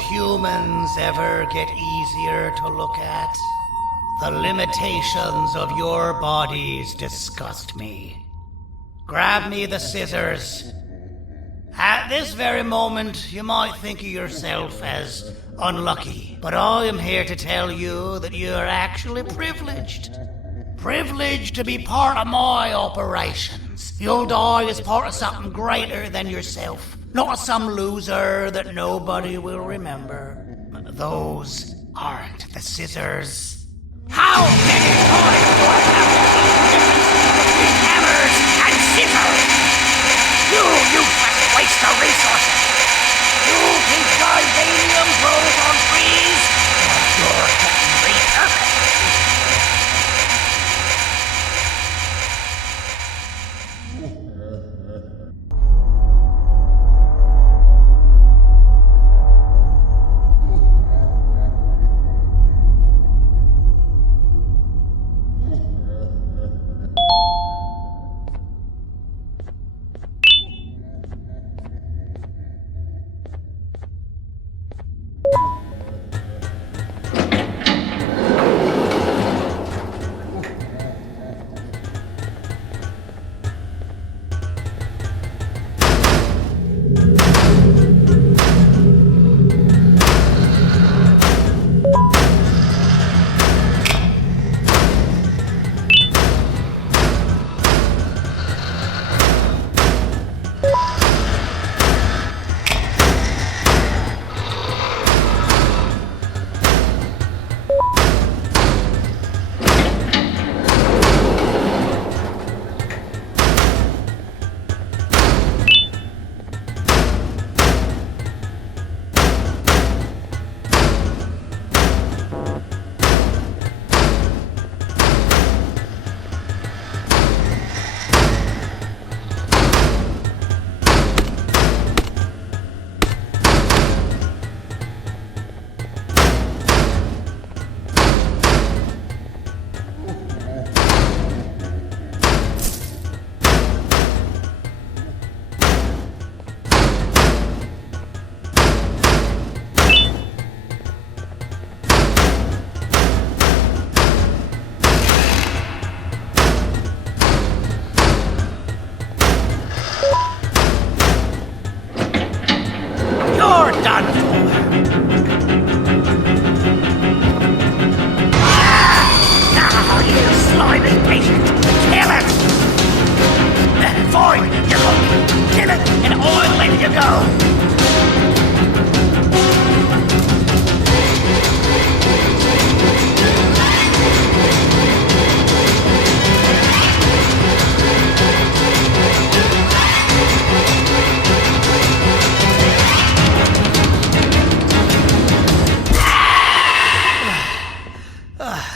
humans ever get easier to look at? The limitations of your bodies disgust me. Grab me the scissors. At this very moment, you might think of yourself as unlucky, but I am here to tell you that you are actually privileged. Privileged to be part of my operations. You'll die as part of something greater than yourself, not as some loser that nobody will remember. Those aren't the scissors. How many times do I have to tell the difference between hammers and scissors? You useless waste of resources! You think titanium grows on trees? You're getting repurposed!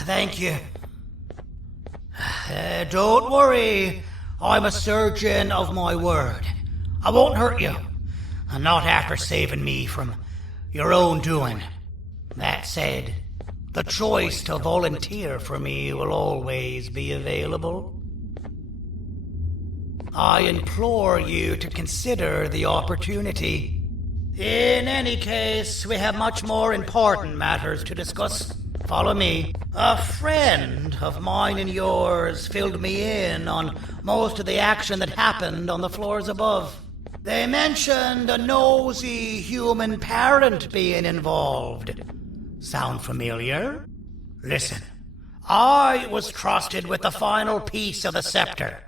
Thank you. Don't worry. I'm a surgeon of my word. I won't hurt you. Not after saving me from your own doing. That said, the choice to volunteer for me will always be available. I implore you to consider the opportunity. In any case, we have much more important matters to discuss. Follow me. A friend of mine and yours filled me in on most of the action that happened on the floors above. They mentioned a nosy human parent being involved. Sound familiar? Listen, I was trusted with the final piece of the scepter,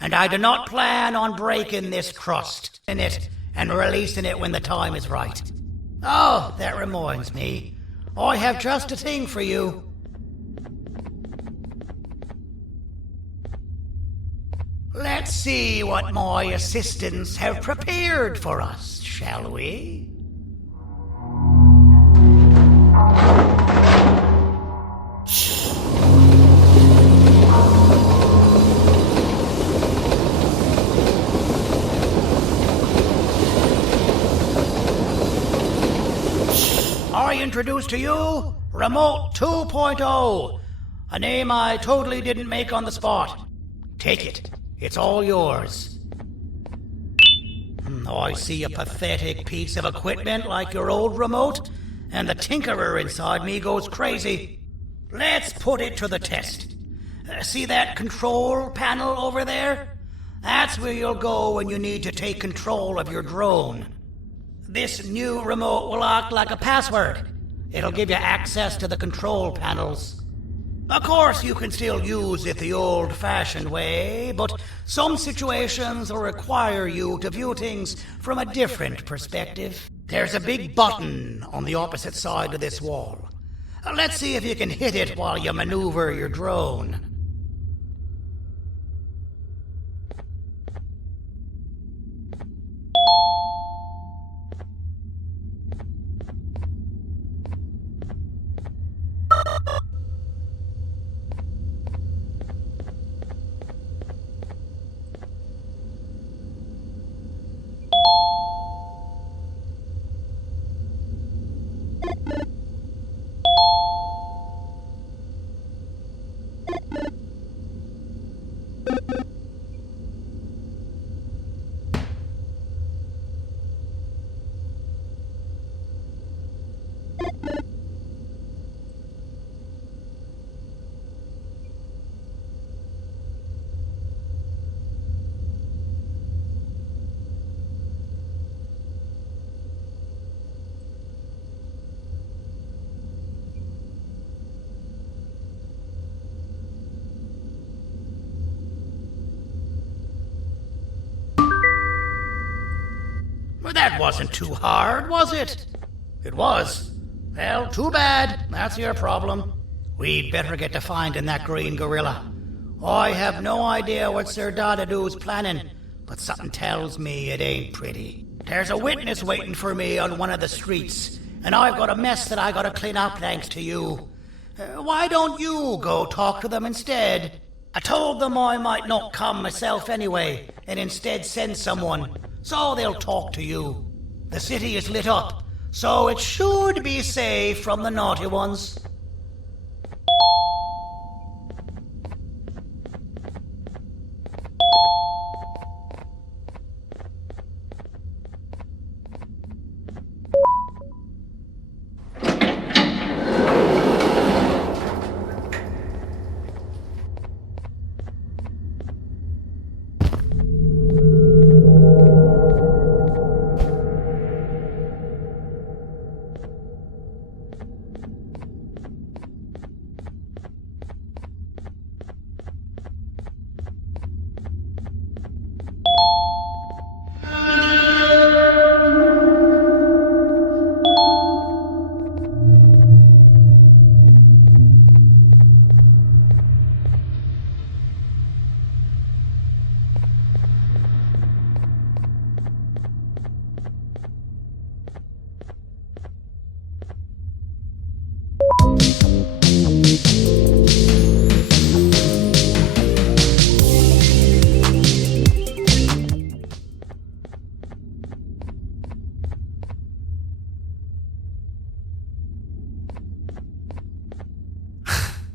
and I do not plan on breaking this trust in it and releasing it when the time is right. Oh, that reminds me. I have just a thing for you. Let's see what my assistants have prepared for us, shall we? I introduce to you Remote 2.0, a name I totally didn't make on the spot. Take it. It's all yours. I see a pathetic piece of equipment like your old remote, and the tinkerer inside me goes crazy. Let's put it to the test. See that control panel over there? That's where you'll go when you need to take control of your drone. This new remote will act like a password. It'll give you access to the control panels. Of course, you can still use it the old-fashioned way, but some situations will require you to view things from a different perspective. There's a big button on the opposite side of this wall. Let's see if you can hit it while you maneuver your drone. Well, that wasn't too hard, was it? It was. Well, too bad. That's your problem. We'd better get to finding that green gorilla. I have no idea what Sir Dadadoo's planning, but something tells me it ain't pretty. There's a witness waiting for me on one of the streets, and I've got a mess that I gotta clean up thanks to you. Why don't you go talk to them instead? I told them I might not come myself anyway, and instead send someone, so they'll talk to you. The city is lit up, so it should be safe from the naughty ones.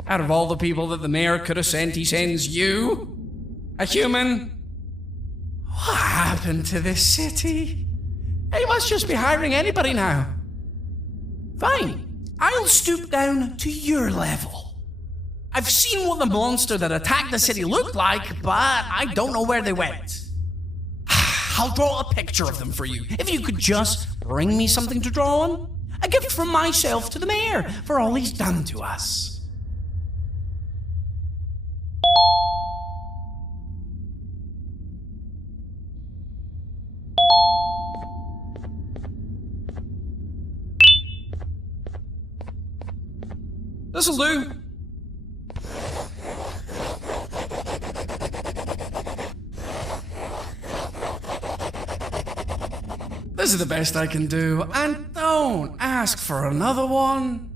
Out of all the people that the mayor could have sent, he sends you? A human? What happened to this city? He must just be hiring anybody now. Fine, I'll stoop down to your level. I've seen what the monster that attacked the city looked like, but I don't know where they went. I'll draw a picture of them for you, if you could just bring me something to draw on. A gift from myself to the mayor for all he's done to us. This'll do. This is the best I can do, and don't ask for another one.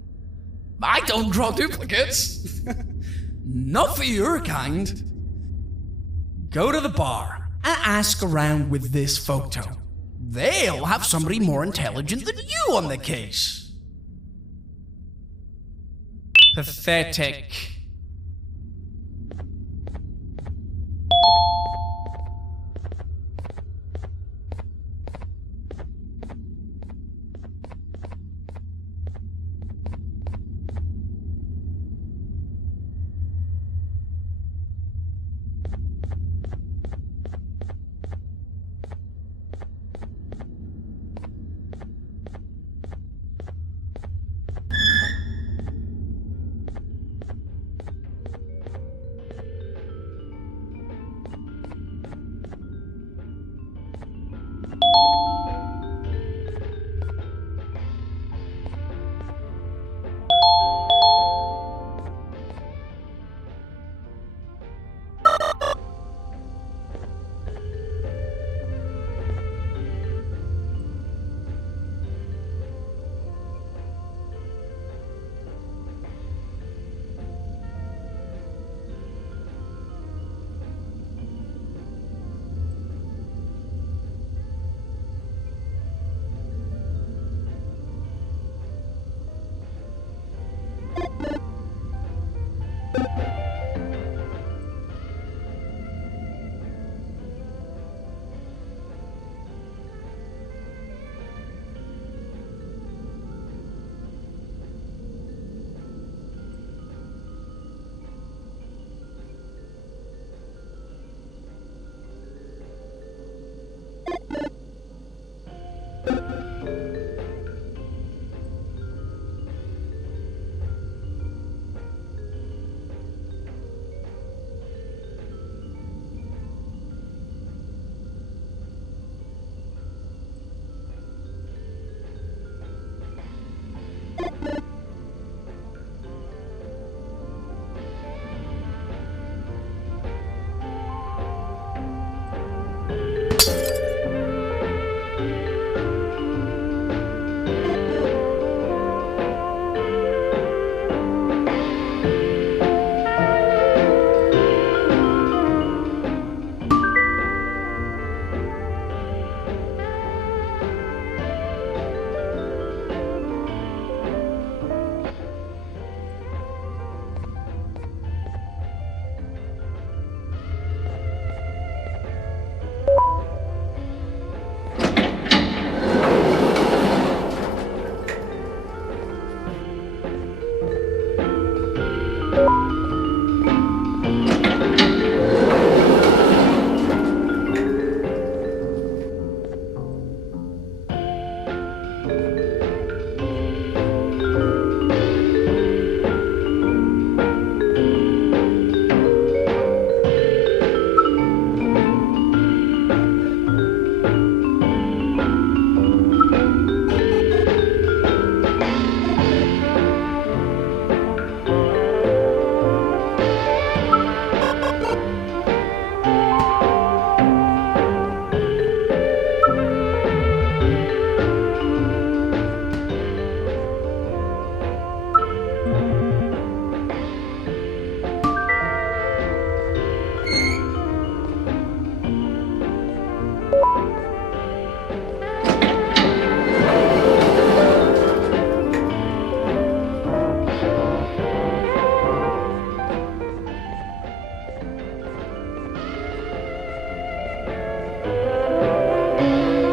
I don't draw duplicates. Not for your kind. Go to the bar and ask around with this photo. They'll have somebody more intelligent than you on the case. Pathetic.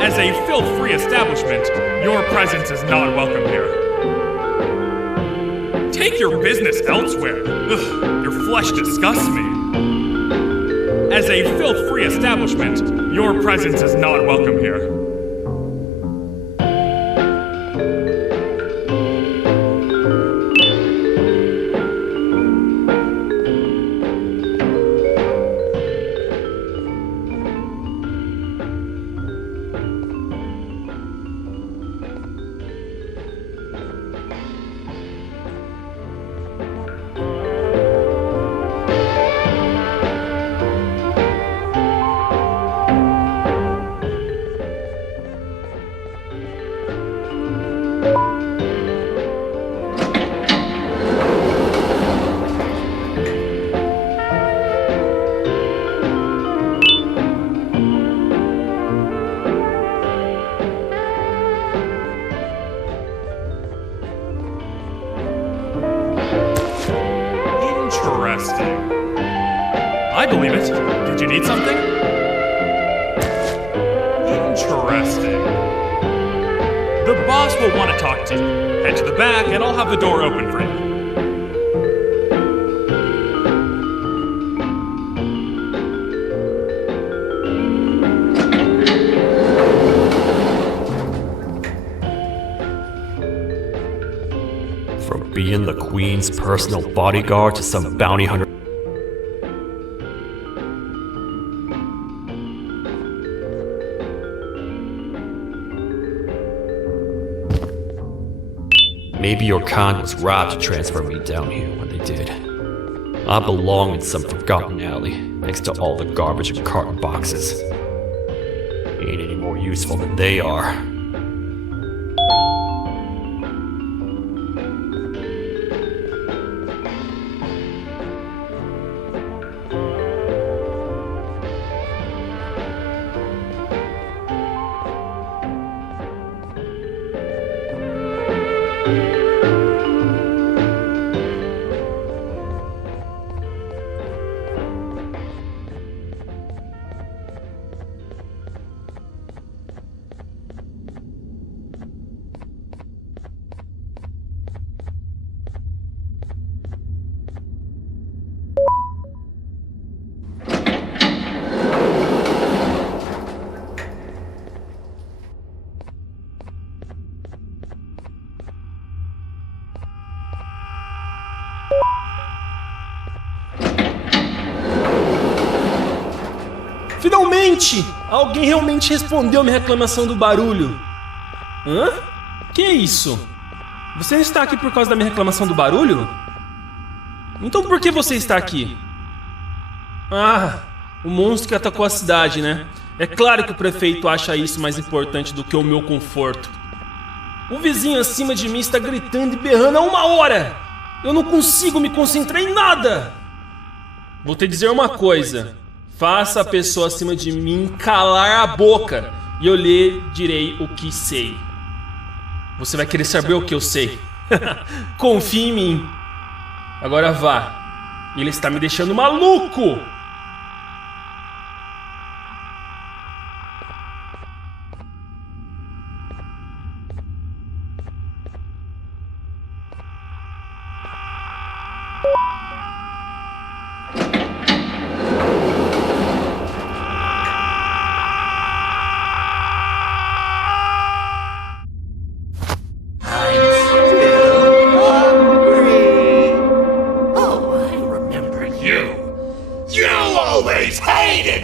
As a filth-free establishment, your presence is not welcome here. Take your business elsewhere. Ugh, your flesh disgusts me. As a filth-free establishment, your presence is not welcome here. Interesting. I believe it. Did you need something? Interesting. The boss will want to talk to you. Head to the back and I'll have the door open for you. From being the Queen's personal bodyguard to some bounty hunter. Maybe your kind was right to transfer me down here when they did. I belong in some forgotten alley next to all the garbage and carton boxes. Ain't any more useful than they are. Gente, alguém realmente respondeu minha reclamação do barulho. Hã? Que é isso? Você está aqui por causa da minha reclamação do barulho? Então por que você está aqui? Ah, o monstro que atacou a cidade, né? É claro que o prefeito acha isso mais importante do que o meu conforto. O vizinho acima de mim está gritando e berrando há 1 hora. Eu não consigo me concentrar em nada. Vou te dizer uma coisa. Faça a pessoa acima de mim calar a boca e eu lhe direi o que sei. Você vai querer saber o que eu sei. Confie em mim. Agora vá. Ele está me deixando maluco.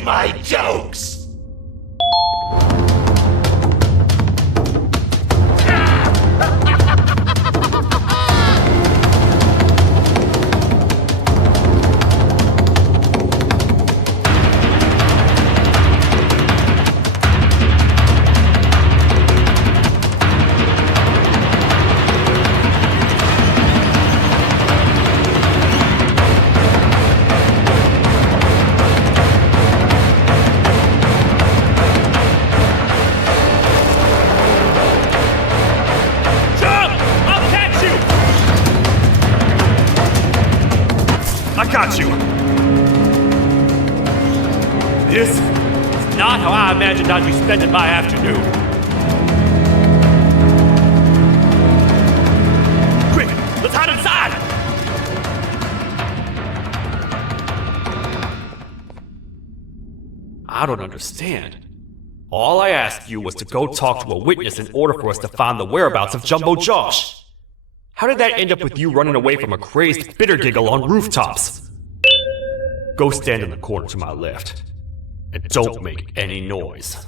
My jokes! Got you! This is not how I imagined I'd be spending my afternoon. Quick, let's hide inside! I don't understand. All I asked you was to go talk to a witness in order for us to find the whereabouts of Jumbo Josh. How did that end up with you running away from a crazed bitter giggle on rooftops? Go stand in the corner to my left, and don't make any noise.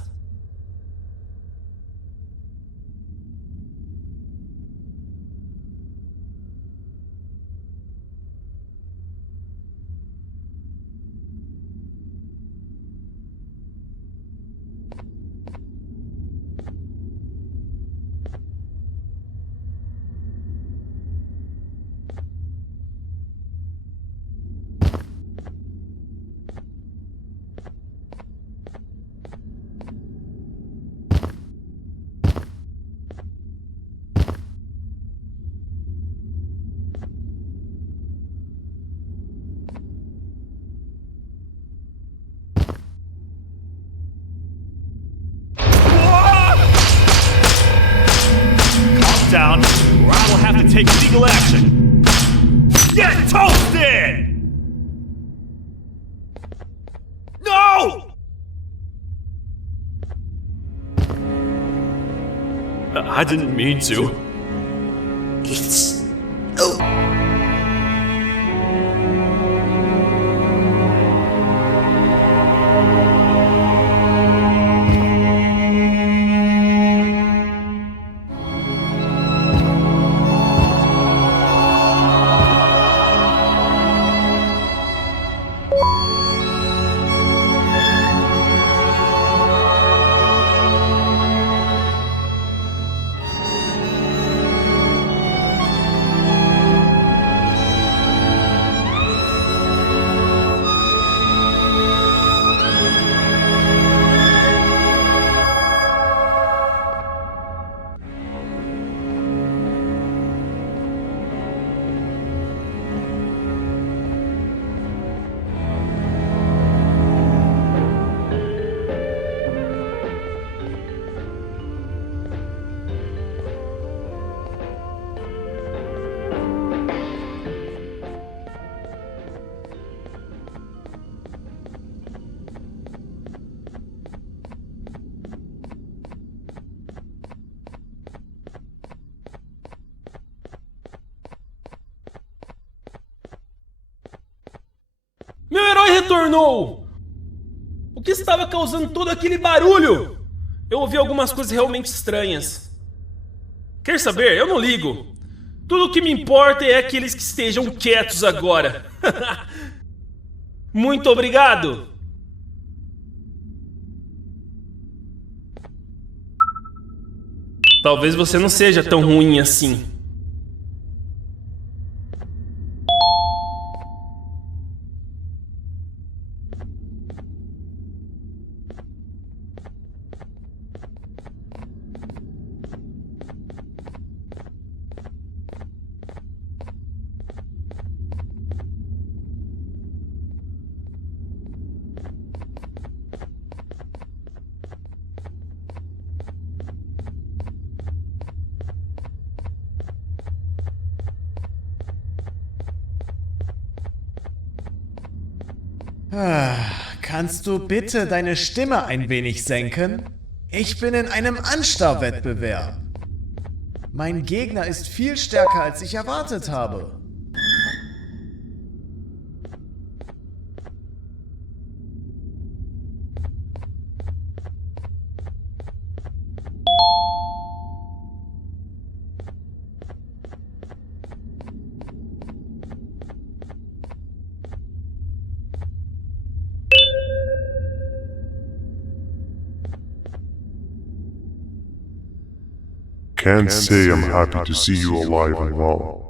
Down, or I will have to take legal action. Get toasted! No! I didn't mean to. It's... Meu herói retornou! O O que estava causando todo aquele barulho? Eu ouvi algumas coisas realmente estranhas. Quer saber? Eu não ligo. Tudo o que me importa é aqueles que estejam quietos agora. Muito obrigado! Talvez você não seja tão ruim assim. Kannst du bitte deine Stimme ein wenig senken? Ich bin in einem Anstarrwettbewerb. Mein Gegner ist viel stärker, als ich erwartet habe. Can't say I'm happy to see you alive and well.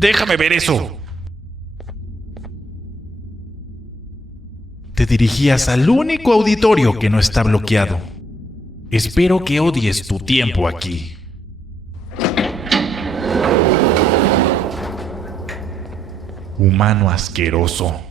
Déjame ver eso. Te dirigías al único auditorio que no está bloqueado. Espero que odies tu tiempo aquí. Humano asqueroso.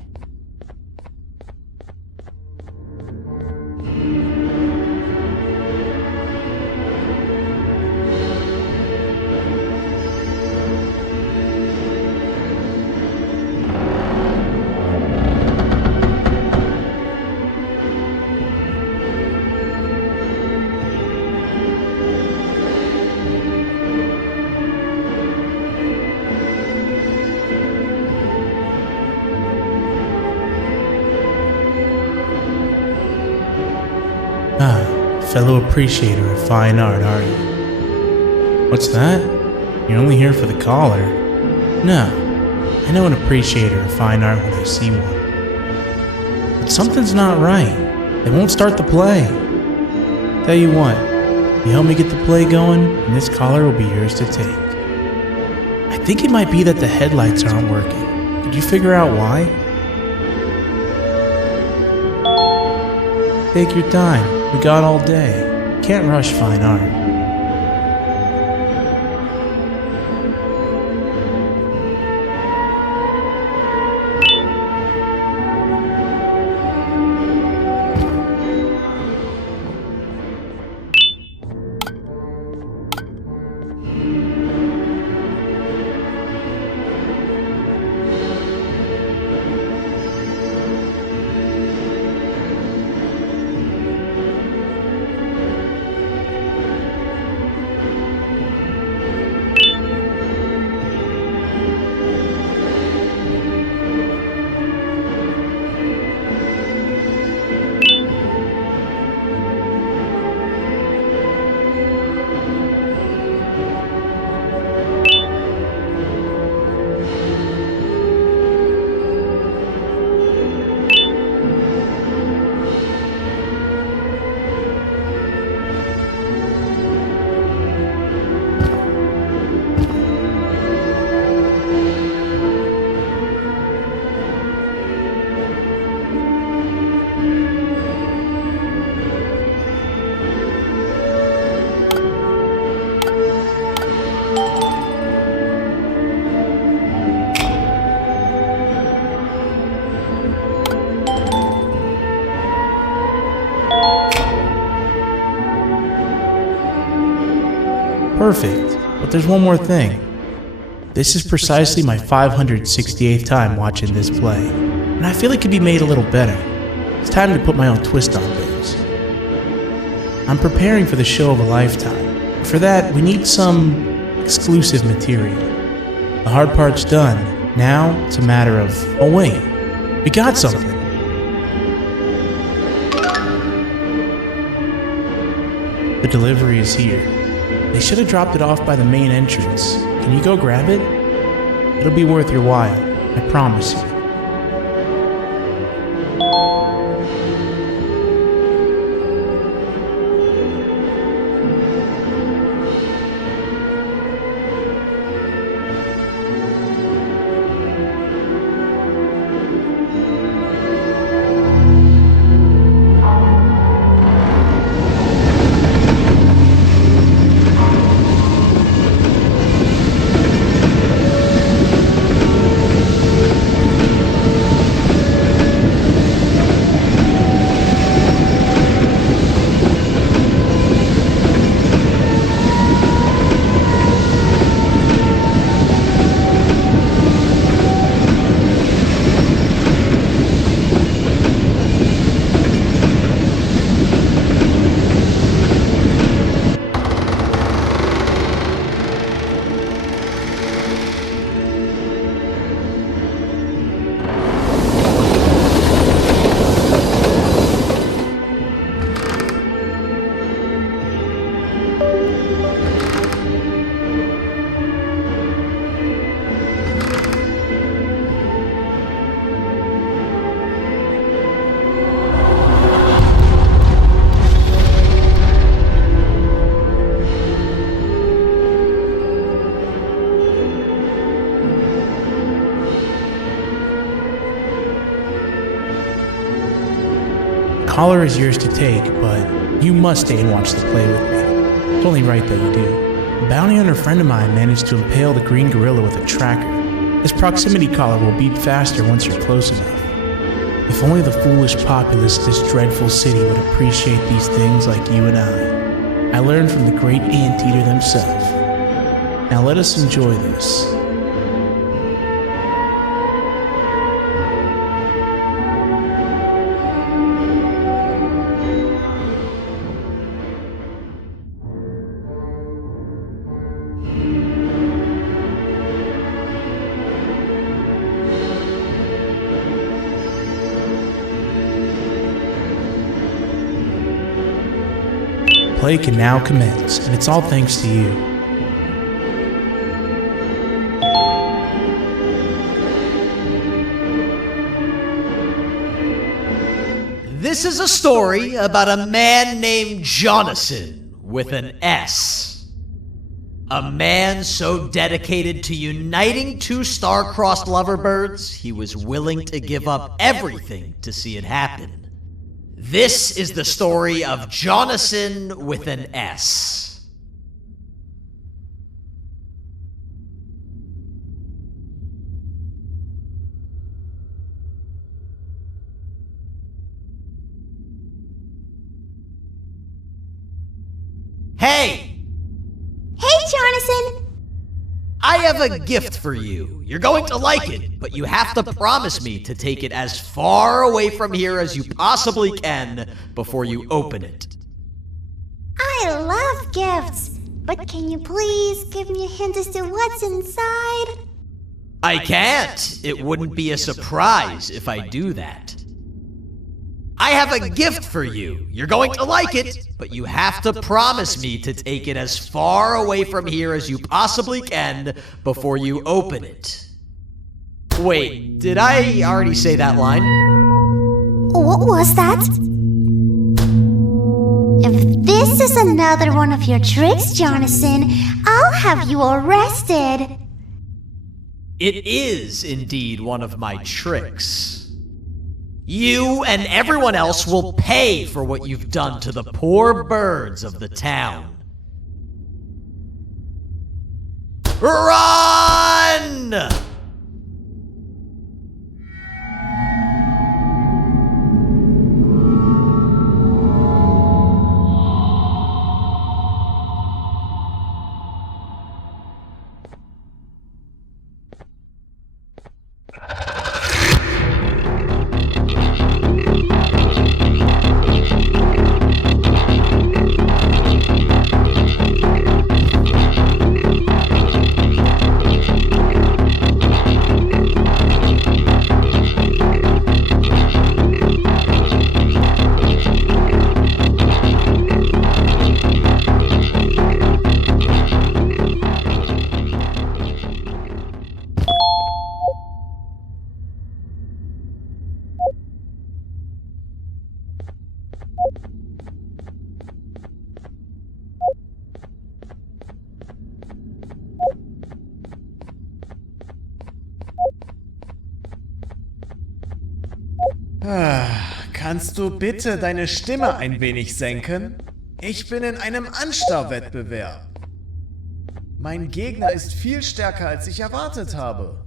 Fellow appreciator of fine art, are you? What's that? You're only here for the collar? No, I know an appreciator of fine art when I see one. But something's not right. They won't start the play. Tell you what, you help me get the play going, and this collar will be yours to take. I think it might be that the headlights aren't working. Did you figure out why? Take your time. We got all day. Can't rush fine art. perfect, but there's one more thing. This is precisely my 568th time watching this play, and I feel it could be made a little better. It's time to put my own twist on things. I'm preparing for the show of a lifetime. For that, we need some exclusive material. The hard part's done. Now, it's a matter of, oh wait, we got something. The delivery is here. They should have dropped it off by the main entrance. Can you go grab it? It'll be worth your while, I promise you. Collar is yours to take, but you must stay and watch the play with me. It's only right that you do. A bounty hunter friend of mine managed to impale the green gorilla with a tracker. This proximity collar will beep faster once you're close enough. If only the foolish populace of this dreadful city would appreciate these things like you and I. I learned from the great anteater himself. Now let us enjoy this. Play can now commence, and it's all thanks to you. This is a story about a man named Jonathan with an S. A man so dedicated to uniting two star-crossed loverbirds, he was willing to give up everything to see it happen. This is the story of Jonathan with an S. Hey! Hey, Jonathan! I have a gift for you. You're going to like it, but you have to promise me to take it as far away from here as you possibly can before you open it. I love gifts, but can you please give me a hint as to what's inside? I can't. It wouldn't be a surprise if I do that. I have a gift for you. You're going to like it, but you have to promise me to take it as far away from here as you possibly can before you open it. Wait, did I already say that line? What was that? If this is another one of your tricks, Jonathan, I'll have you arrested. It is indeed one of my tricks. You and everyone else will pay for what you've done to the poor birds of the town. Run! Kannst du bitte deine Stimme ein wenig senken? Ich bin in einem Anstarrwettbewerb. Mein Gegner ist viel stärker, als ich erwartet habe.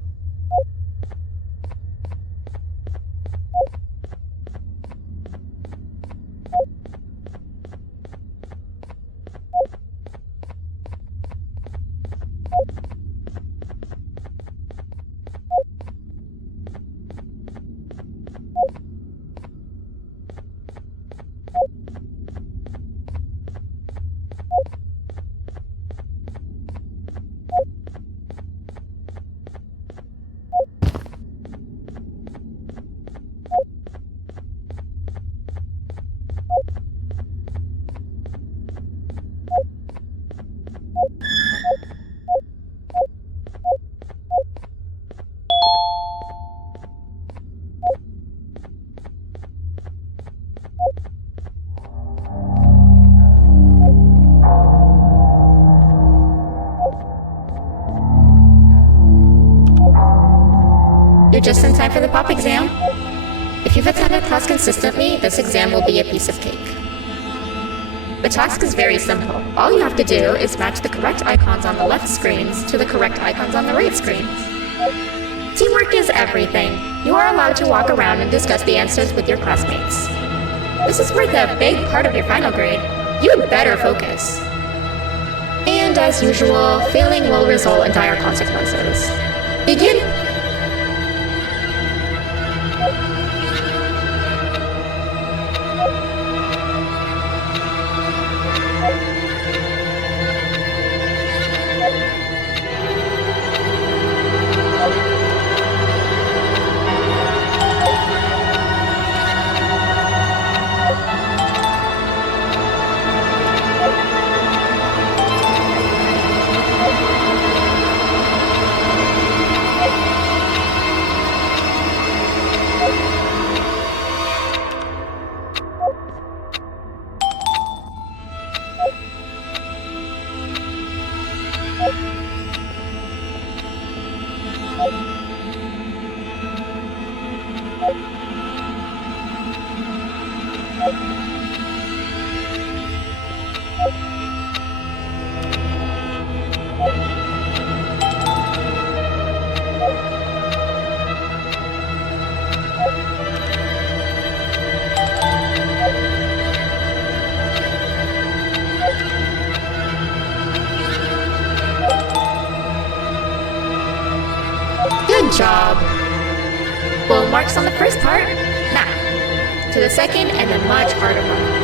You're just in time for the pop exam. If you've attended class consistently, this exam will be a piece of cake. The task is very simple. All you have to do is match the correct icons on the left screens to the correct icons on the right screens. Teamwork is everything. You are allowed to walk around and discuss the answers with your classmates. This is worth a big part of your final grade. You better focus. And as usual, failing will result in dire consequences. Begin. Good job. Full marks on the first part. Now, to the second and the much harder one.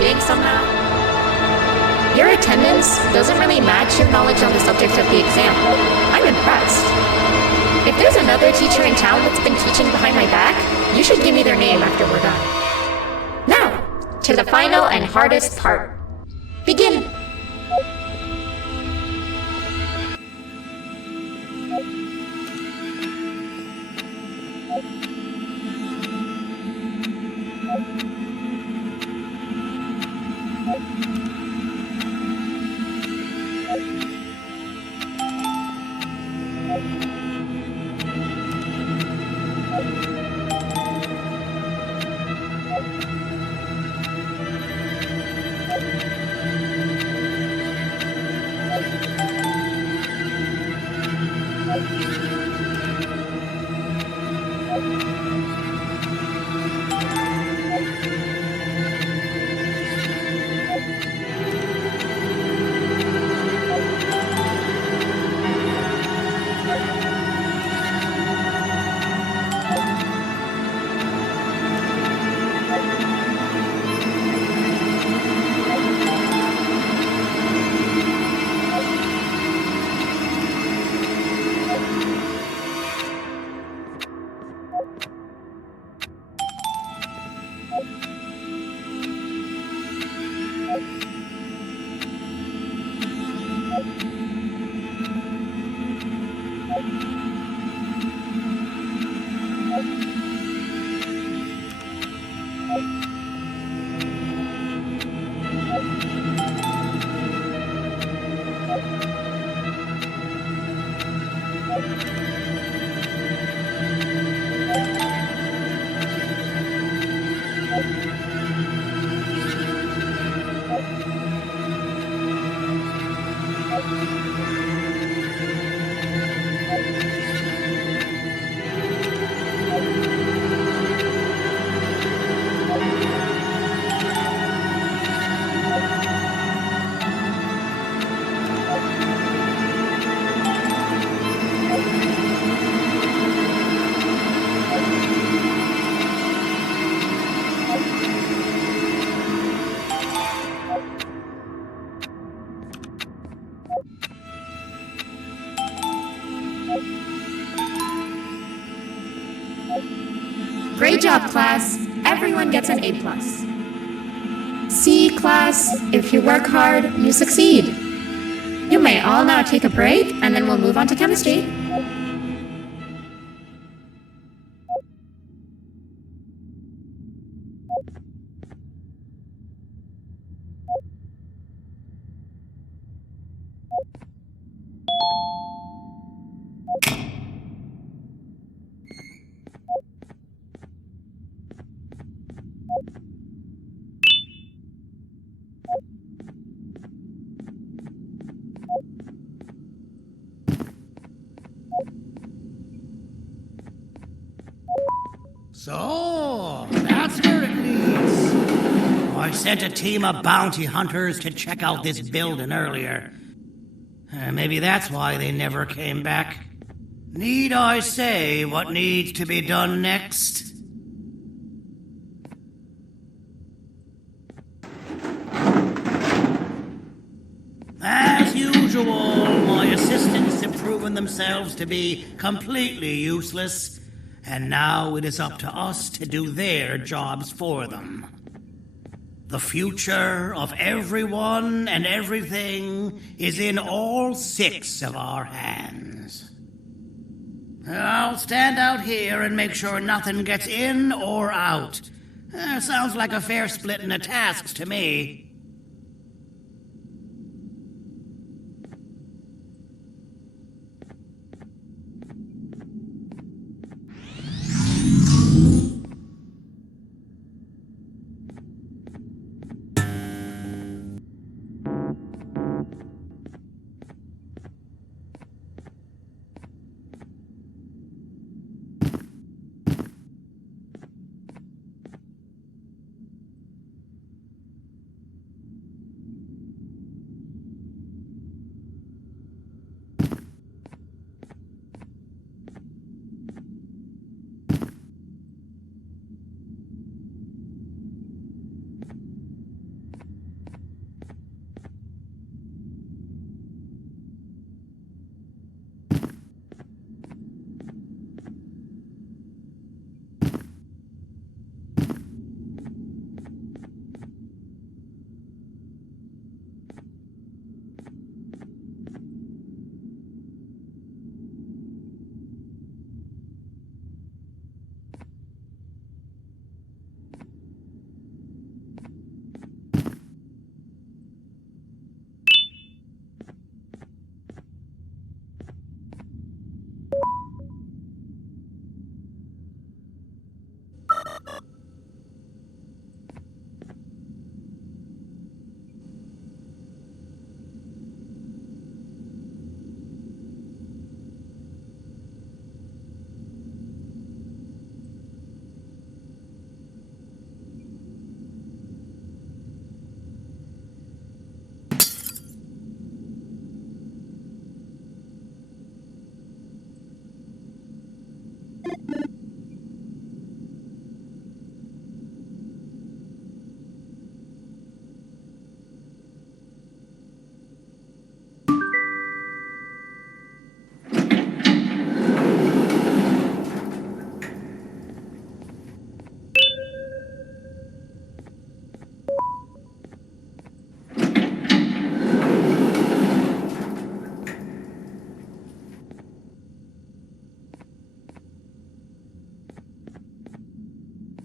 cheating somehow? Your attendance doesn't really match your knowledge on the subject of the exam. I'm impressed. If there's another teacher in town that's been teaching behind my back, you should give me their name after we're done. Now, to the final and hardest part. Begin! Great job, class. Everyone gets an A+. C, class, if you work hard, you succeed. You may all now take a break, and then we'll move on to chemistry. So, that's where it leads. I sent a team of bounty hunters to check out this building earlier. Maybe that's why they never came back. Need I say what needs to be done next? As usual, my assistants have proven themselves to be completely useless. And now it is up to us to do their jobs for them. The future of everyone and everything is in all 6 of our hands. I'll stand out here and make sure nothing gets in or out. Sounds like a fair splitting of tasks to me.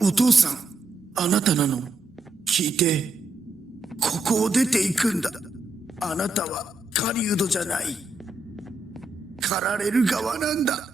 お父さん、あなたなの？聞いて。ここを出ていくんだ。あなたは狩人じゃない。狩られる側なんだ。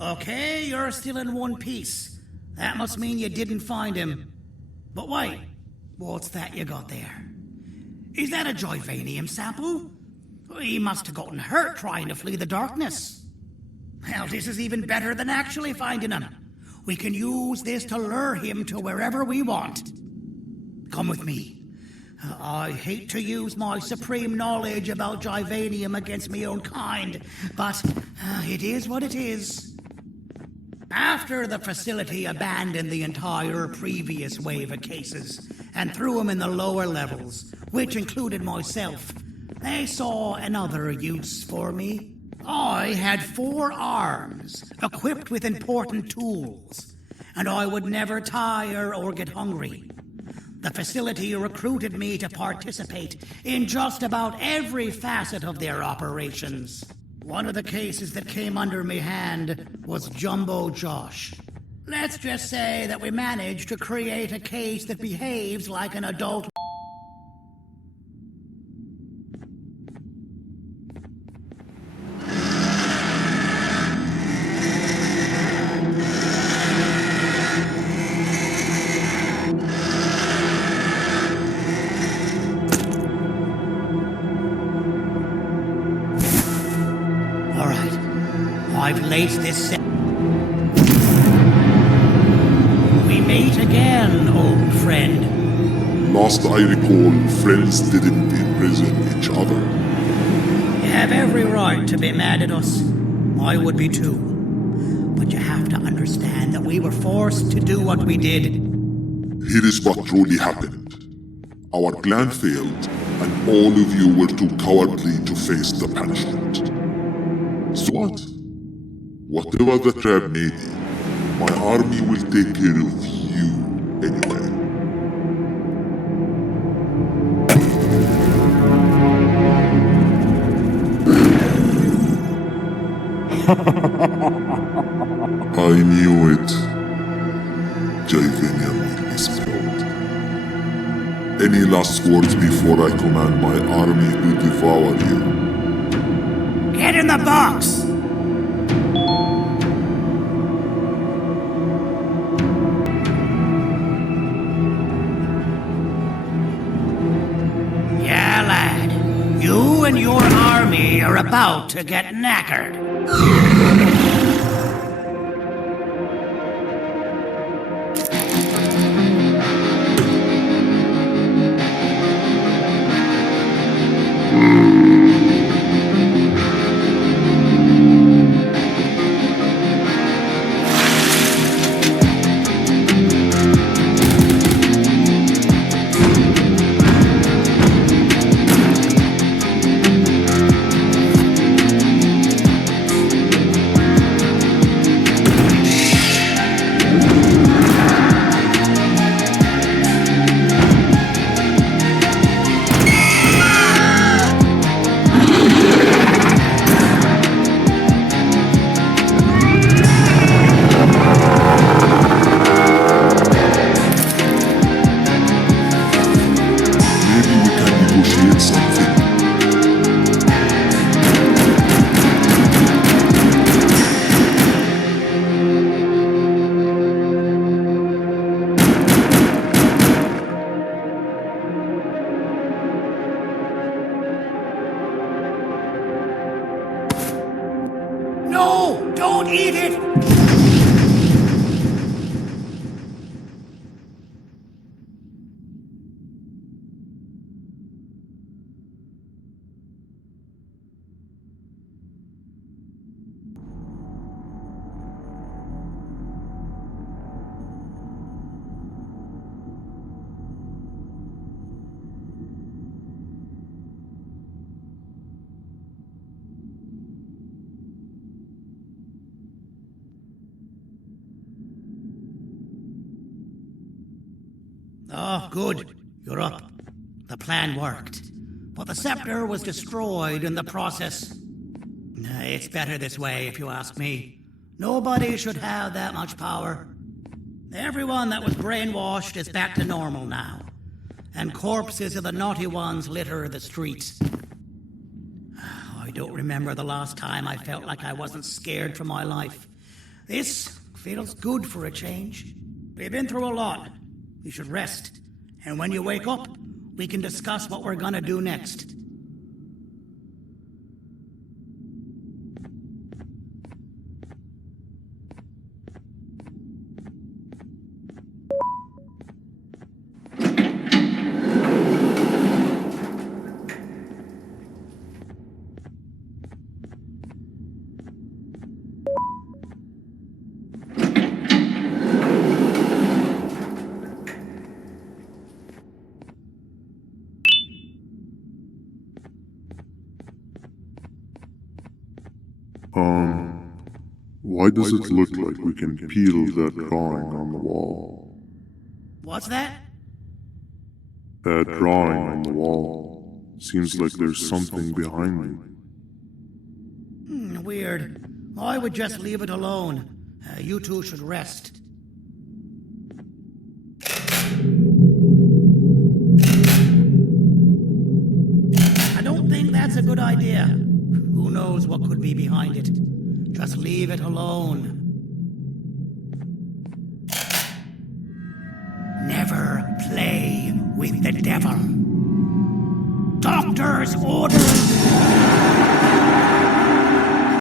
Okay, you're still in one piece. That must mean you didn't find him. But wait, what's that you got there? Is that a Joyvanium sample? He must have gotten hurt trying to flee the darkness. Well, this is even better than actually finding him. We can use this to lure him to wherever we want. Come with me. I hate to use my supreme knowledge about Joyvanium against my own kind, but it is what it is. After the facility abandoned the entire previous wave of cases and threw them in the lower levels, which included myself, they saw another use for me. I had 4 arms, equipped with important tools, and I would never tire or get hungry. The facility recruited me to participate in just about every facet of their operations. One of the cases that came under me hand was Jumbo Josh. Let's just say that we managed to create a case that behaves like an adult. I've laced this set. We meet again, old friend. Last I recall, friends didn't imprison each other. You have every right to be mad at us. I would be too. But you have to understand that we were forced to do what we did. Here is what truly happened. Our plan failed, and all of you were too cowardly to face the punishment. What? Whatever the trap may be, my army will take care of you anyway. I knew it. Javenia will be spelled. Any last words before I command my army to devour you? Get in the box! Yeah, lad. You and your army are about to get knackered. No! Don't eat it! Oh, good. You're up. The plan worked. But the scepter was destroyed in the process. It's better this way, if you ask me. Nobody should have that much power. Everyone that was brainwashed is back to normal now. And corpses of the naughty ones litter the streets. I don't remember the last time I felt like I wasn't scared for my life. This feels good for a change. We've been through a lot. You should rest. And when you wake up, we can discuss what we're gonna do next. Why does it look like we can peel that drawing on the wall? What's that? That drawing on the wall. Seems like there's something behind it. Weird. I would just leave it alone. You two should rest. I don't think that's a good idea. Who knows what could be behind it? Just leave it alone. Never play with the devil. Doctor's orders!